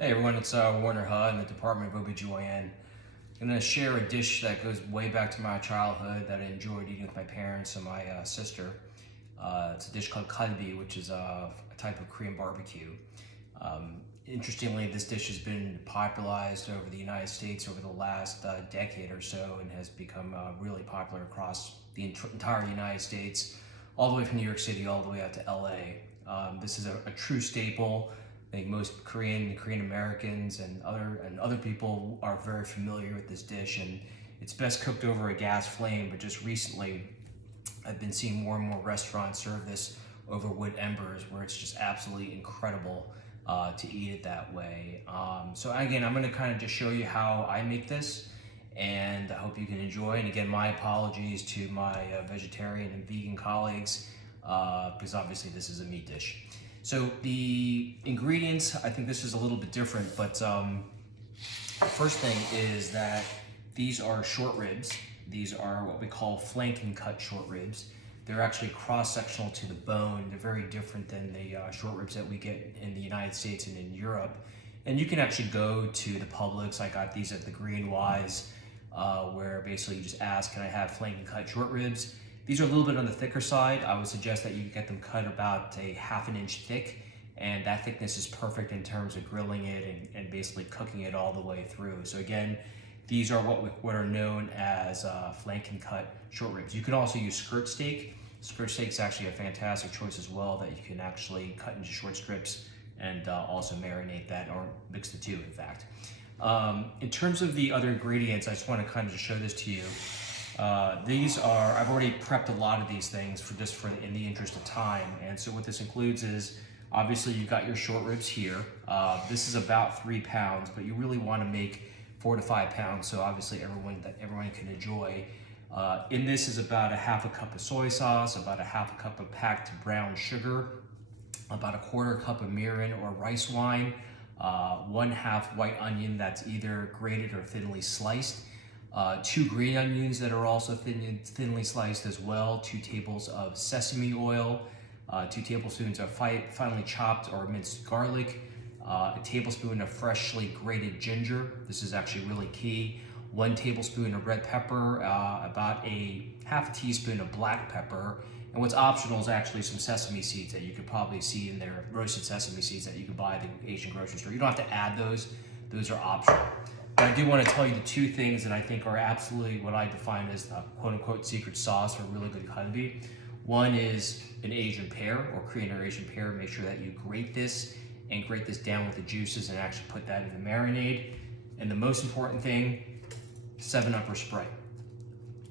Hey everyone, it's Warner Hudd in the Department of OBGYN. I'm going to share a dish that goes way back to my childhood that I enjoyed eating with my parents and my sister. It's a dish called Kalbi, which is a type of Korean barbecue. Interestingly, this dish has been popularized over the United States over the last decade or so and has become really popular across the entire United States, all the way from New York City all the way out to LA. This is a true staple. I think most Korean Americans and other people are very familiar with this dish, and it's best cooked over a gas flame. But just recently, I've been seeing more and more restaurants serve this over wood embers, where it's just absolutely incredible to eat it that way. So again, I'm going to kind of just show you how I make this, and I hope you can enjoy. And again, my apologies to my vegetarian and vegan colleagues, because obviously this is a meat dish. So the ingredients, I think this is a little bit different, but the first thing is that these are short ribs. These are what we call flank and cut short ribs. They're actually cross-sectional to the bone. They're very different than the short ribs that we get in the United States and in Europe. And you can actually go to the Publix. I got these at the Green Wise, where basically you just ask, can I have flank and cut short ribs? These are a little bit on the thicker side. I would suggest that you get them cut about a ½ inch thick, and that thickness is perfect in terms of grilling it and basically cooking it all the way through. So again, these are what are known as flank and cut short ribs. You can also use skirt steak. Skirt steak is actually a fantastic choice as well, that you can actually cut into short strips and also marinate that, or mix the two, in fact. In terms of the other ingredients, I just want to kind of just show this to you. These are, I've already prepped a lot of these things in the interest of time. And so what this includes is, obviously you've got your short ribs here. This is about 3 pounds, but you really want to make 4 to 5 pounds, so obviously everyone can enjoy. In this is about a ½ cup of soy sauce, about a ½ cup of packed brown sugar, about a ¼ cup of mirin or rice wine, 1/2 white onion that's either grated or thinly sliced, 2 green onions that are also thinly sliced as well, 2 tables of sesame oil, 2 tablespoons of finely chopped or minced garlic, a tablespoon of freshly grated ginger. This is actually really key. 1 tablespoon of red pepper, about a ½ teaspoon of black pepper, and what's optional is actually some sesame seeds that you could probably see in there, roasted sesame seeds that you can buy at the Asian grocery store. You don't have to add those; those are optional. But I do want to tell you the 2 things that I think are absolutely what I define as the quote-unquote secret sauce for really good kalbi. One is an Asian pear or Korean or Asian pear. Make sure that you grate this down with the juices and actually put that in the marinade. And the most important thing, 7-Up or Sprite.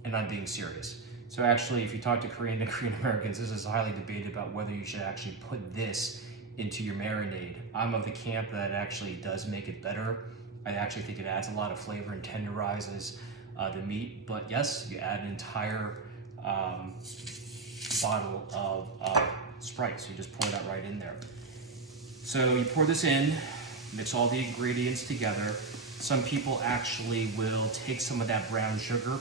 And I'm being serious. So actually, if you talk to Korean Americans, this is highly debated about whether you should actually put this into your marinade. I'm of the camp that actually does make it better. I actually think it adds a lot of flavor and tenderizes the meat. But yes, you add an entire bottle of Sprite. So you just pour that right in there. So you pour this in, mix all the ingredients together. Some people actually will take some of that brown sugar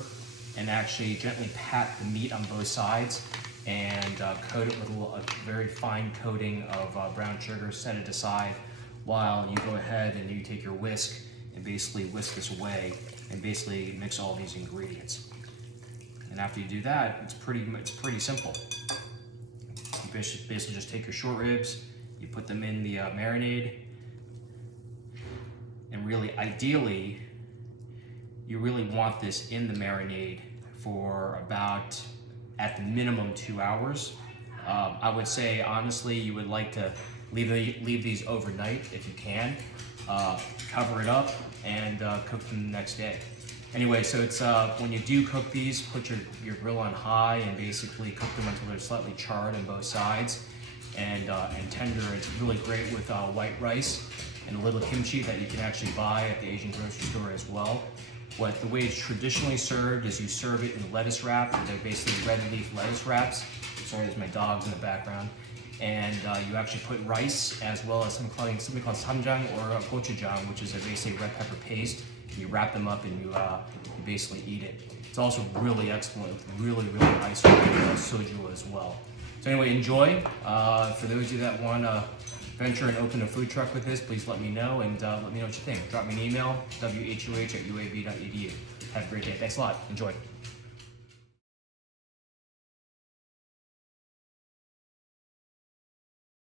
and actually gently pat the meat on both sides and coat it with a very fine coating of brown sugar, set it aside while you go ahead and you take your whisk and basically whisk this away and basically mix all these ingredients. And after you do that, it's pretty simple. You basically just take your short ribs, you put them in the marinade, and really, ideally, you really want this in the marinade for about, at the minimum, 2 hours. I would say, honestly, you would like to leave these overnight if you can. Cover it up and cook them the next day. Anyway, so it's when you do cook these, put your grill on high and basically cook them until they're slightly charred on both sides and tender. It's really great with white rice and a little kimchi that you can actually buy at the Asian grocery store as well. The way it's traditionally served is you serve it in lettuce wrap. They're basically red leaf lettuce wraps. Sorry, there's my dogs in the background. And you actually put rice as well as something called samjang or gochujang, which is basically red pepper paste. You wrap them up and you basically eat it. It's also really excellent with really nice soju as well. So anyway, enjoy. For those of you that want to venture and open a food truck with this, please let me know, and let me know what you think. Drop me an email, whoh@uab.edu. Have a great day. Thanks a lot. Enjoy.